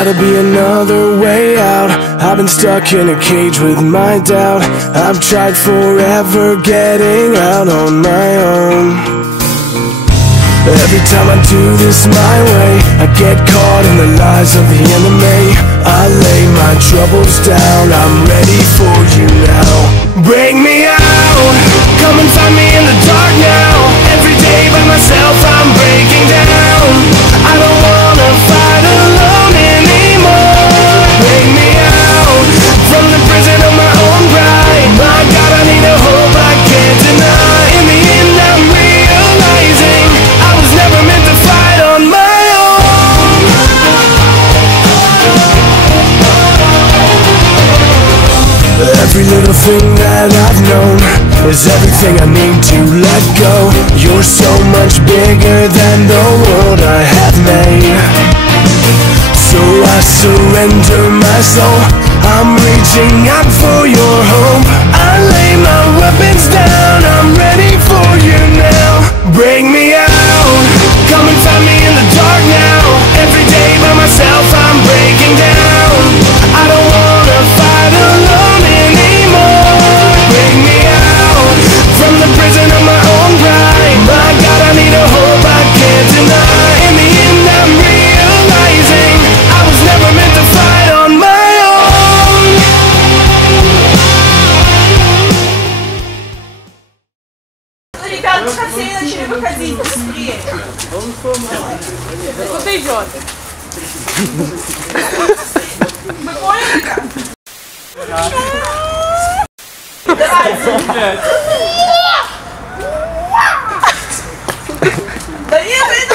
gotta be another way out. I've been stuck in a cage with my doubt. I've tried forever getting out on my own. Every time I do this my way, I get caught in the lies of the enemy. I lay my troubles down, I'm ready for you now. Bring me out, come and find me in the dark now. Every day by myself I'm breaking down. I don't wanna fight alone anymore. Bring me out, from the prison of my own pride. My God, I need a hope I can't deny. In the end I'm realizing I was never meant to fight on my own. Every little thing that I've known is everything I need to let go. You're so much bigger than the world I have made. So I surrender my soul, I'm reaching out for your hope. I lay my weapons down, I'm ready for you now. Bring me out, come and find me in the dark now. Every day by myself I'm breaking down. I don't wanna fight alone anymore. Bring me out, from the prison of my own pride. My God, I need a hope I can't deny. In the end I'm realizing I was never meant to fight on my own. Ребят, мы хотели начали выходить быстрее. Куда идет? Вы поняли как? Давайте. Да нет, это...